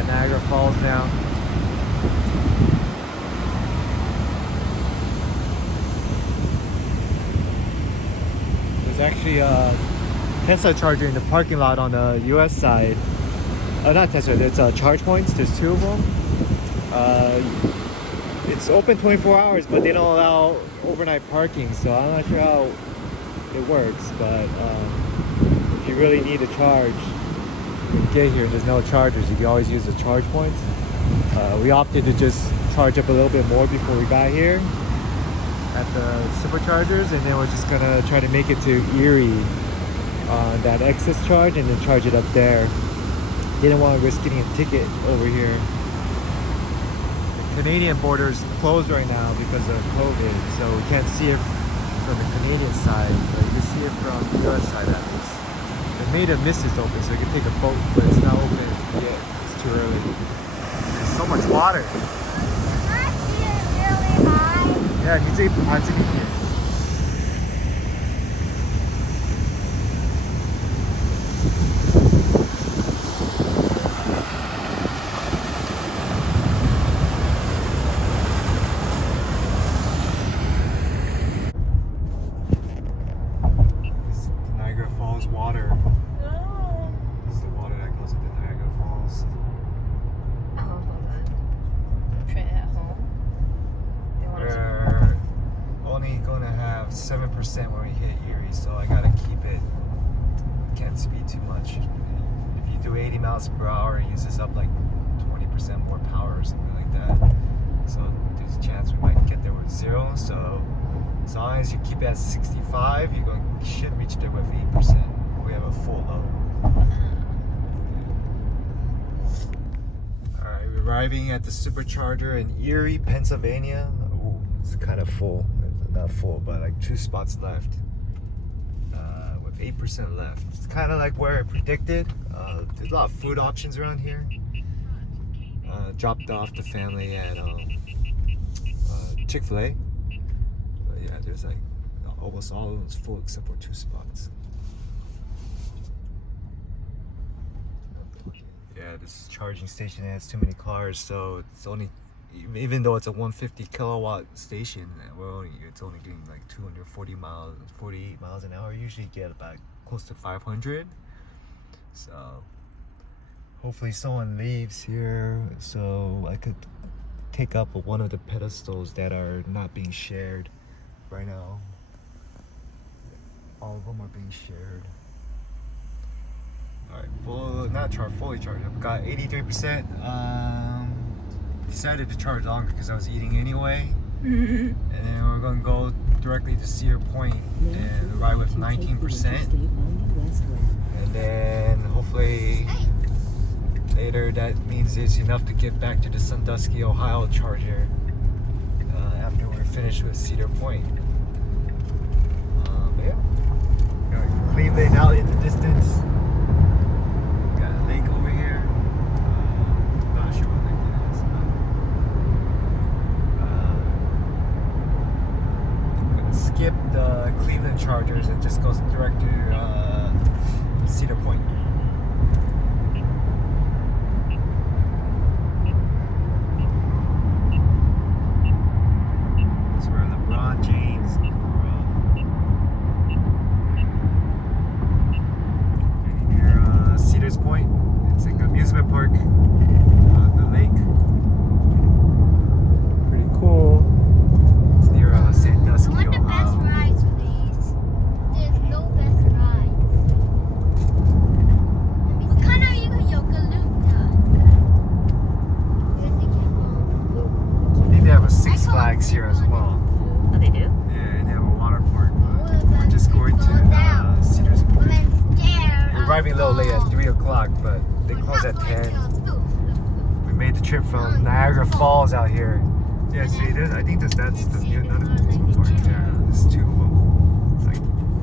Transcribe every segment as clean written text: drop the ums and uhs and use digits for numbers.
at Niagara Falls now. There's actually a Tesla charger in the parking lot on the US side. Not Tesla, there's charge points, there's 2 of them. It's open 24 hours, but they don't allow overnight parking, so I'm not sure how it works, but if you really need a charge, you can get here. There's no chargers, you can always use the charge points. We opted to just charge up a little bit more before we got here at the superchargers, and then we're just gonna try to make it to Erie on that excess charge and then charge it up there. Didn't want to risk getting a ticket over here. The Canadian border is closed right now because of COVID, so we can't see it from the Canadian side, but you can see it from the US side at least. They made a mist open so you can take a boat, but it's not open yet. It's too early. There's so much water. I see it really high. Yeah, you take the water. Oh. This is the water that goes into Niagara Falls. Oh, hold on. Try it at home. We're only going to have 7% when we hit Erie, so I gotta keep it. Can't speed too much. If you do 80 miles per hour, it uses up like 20% more power or something like that. So there's a chance we might get there with 0. So as long as you keep it at 65, you should reach there with 8%. We have a full load. Alright, we're arriving at the supercharger in Erie, Pennsylvania. Ooh, it's kind of full. Not full, but like 2 spots left. With 8% left. It's kind of like where I predicted. There's a lot of food options around here. Dropped off the family at Chick-fil-A. But yeah, there's like almost all of those full except for 2 spots. Yeah, this charging station has too many cars, so it's only, even though it's a 150 kilowatt station, it's only getting like 240 miles, 48 miles an hour. Usually get about close to 500. So hopefully someone leaves here so I could take up one of the pedestals that are not being shared right now. All of them are being shared. Alright, fully charged. I've got 83%. Decided to charge longer because I was eating anyway. And then we're gonna go directly to Cedar Point and ride with 19%. And then hopefully later that means it's enough to get back to the Sandusky, Ohio charger after we're finished with Cedar Point. But yeah, got Cleveland out in the distance. Got a lake over here. Not sure what lake it is, but I'm gonna skip the Cleveland chargers and just goes direct to Cedar Point. Point. It's like an amusement park on the lake. Pretty cool. It's near Sandusky, I want the best Ohio. rides, please. There's no best rides. What kind of yoga loop I think they have a Six Flags here as well. Oh, they do? Yeah, and they have a water park. We're just going to Cedar Point. We're arriving a little late at 3 o'clock, but they close at 10. We made the trip from Niagara Falls out here. Yeah, see, I think that's the new amusement park. Yeah, there's 2 of them. It's like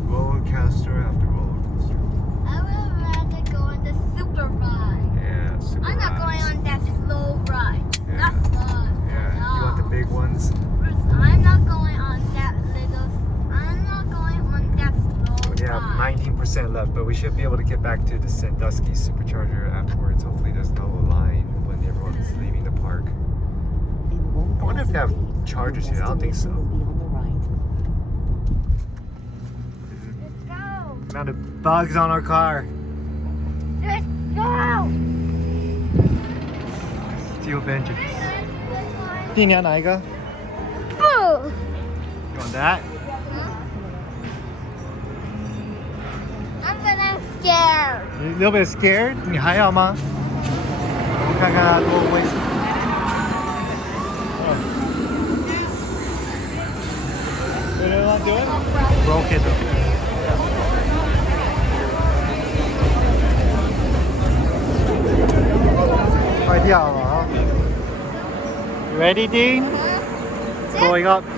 roller coaster after roller coaster. I would rather go on the super ride. Yeah, super I'm not going rides. on that slow ride. Yeah. That's fun. Yeah, you want the big ones? I'm not going on that little. I'm not going on that slow We have ride. 19% left, but we should be able to get back to the Sandusky supercharger afterwards. Hopefully there's no line when if they have chargers here. I don't think so. Let's go. Amount of bugs on our car. Let's go. Steel vengeance. 你要哪一个? Boo. You want that? I'm gonna scared. You a little bit scared? 你还好吗? 我看看它多危险。You know what I'm doing? Broke it. 坏掉了啊 You ready, Dean? It's going up. Go.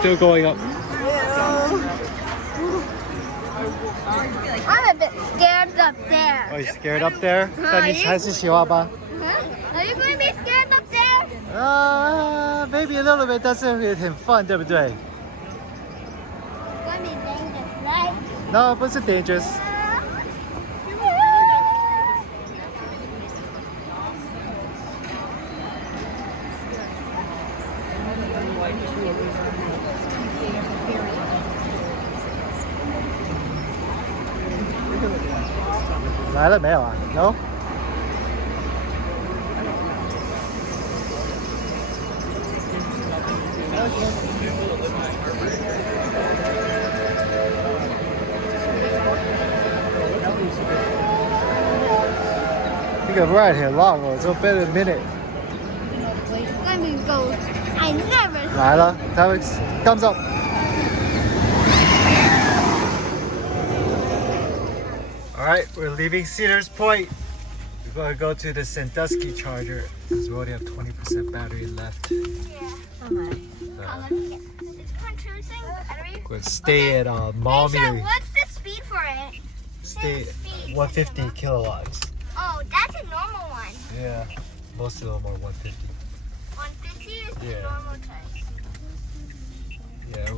Still going up. I'm a bit scared up there. Are you scared up there? 但你还是喜欢吧? Are you going to be scared up there? Maybe a little bit. 但是很 fun, 对不对? It's going to be dangerous, right? No, 不是 dangerous. No? You can ride here long, it's a bit a minute. Let me go. I never. 来了 thumbs up. Alright, we're leaving Cedar Point. We're going to go to the Sandusky charger because we only have 20% battery left. Yeah. It's producing battery. We're going to stay at Maumee. Aisha, what's the speed for it? Stay Speed. 150 kilowatts. Oh, that's a normal one. Yeah, most of them are 150. 150 is the Yeah. normal type. Yeah,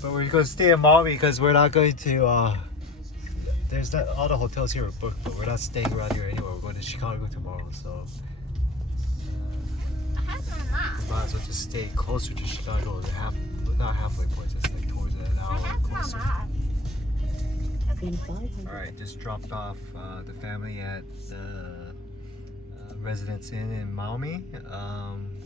but we're going to stay in Maumee because we're not going to. There's not all the hotels here are booked, but we're not staying around here anywhere. We're going to Chicago tomorrow, so I have no map. we might as well just stay closer to Chicago. Not halfway point, just like towards an I hour have no closer. map. Alright, just dropped off the family at the Residence Inn in Maumee.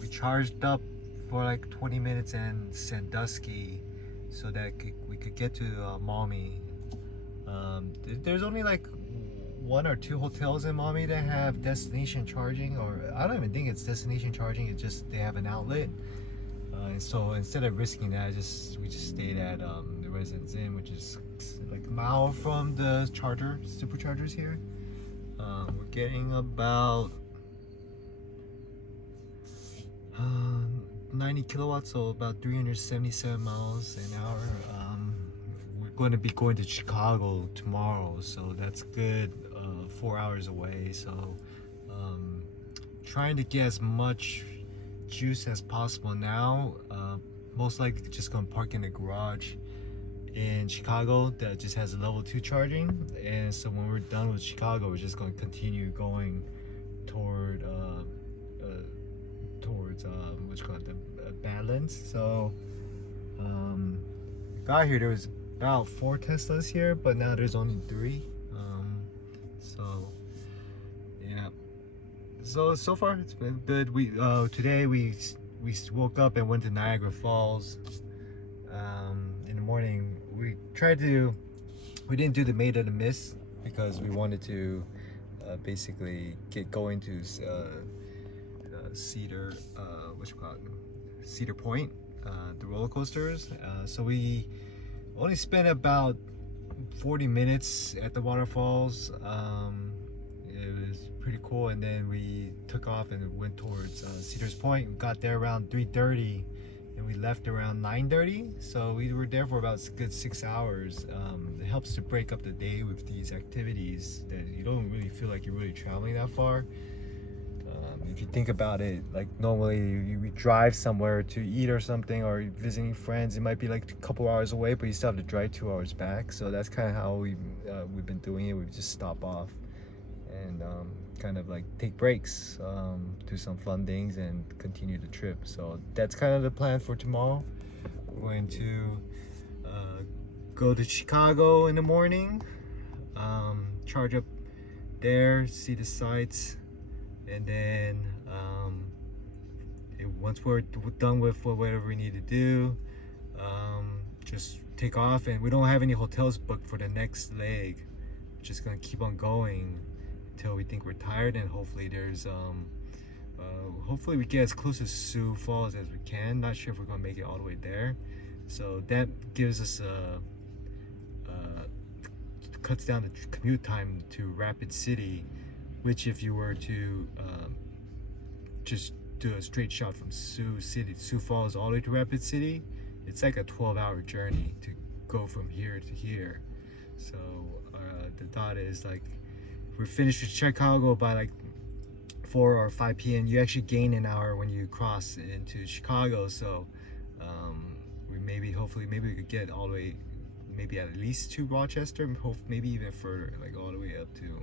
We charged up for like 20 minutes in Sandusky so that we could get to Maumee. There's only like one or two hotels in Maumee that have destination charging, or I don't even think it's destination charging, it's just they have an outlet. So instead of risking that, we just stayed at the Residence Inn, which is like a mile from the superchargers here. We're getting about 90 kilowatts, so about 377 miles an hour. We're going to be going to Chicago tomorrow, so that's good. 4 hours away, so trying to get as much juice as possible now. Most likely just gonna park in the garage in Chicago that just has a level 2 charging, and so when we're done with Chicago, we're just going to continue going towards what's called the balance. So got here, there was about 4 Teslas here, but now there's only 3. So yeah, so far it's been good. We today we woke up and went to Niagara Falls. In the morning we didn't do the Maid of the Mist because we wanted to basically get going to Cedar Point, the roller coasters. So we only spent about 40 minutes at the waterfalls. It was pretty cool, and then we took off and went towards Cedar Point. We got there around 3:30 and we left around 9:30, so we were there for about a good 6 hours. It helps to break up the day with these activities that you don't really feel like you're really traveling that far. if you think about it, like normally you drive somewhere to eat or something, or visiting friends, it might be like a couple hours away, but you still have to drive 2 hours back. So that's kind of how we've been doing it. We just stop off and kind of like take breaks, do some fun things, and continue the trip. So that's kind of the plan for tomorrow. We're going to go to Chicago in the morning, charge up there, see the sights, and then once we're done with whatever we need to do, just take off. And we don't have any hotels booked for the next leg. We're just gonna keep on going until we think we're tired, and hopefully there's hopefully we get as close to Sioux Falls as we can. Not sure if we're gonna make it all the way there, so that gives us cuts down the commute time to Rapid City, which if you were to just do a straight shot from Sioux Falls all the way to Rapid City, it's like a 12-hour journey to go from here to here. So the thought is, like, if we're finished with Chicago by like 4 or 5 p.m., you actually gain an hour when you cross into Chicago. So hopefully we could get all the way, maybe at least to Rochester, maybe even further, like all the way up to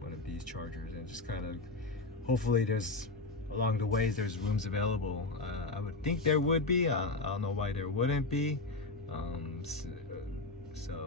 one of these chargers, and just kind of hopefully there's along the way there's rooms available. I would think there would be. I don't know why there wouldn't be. So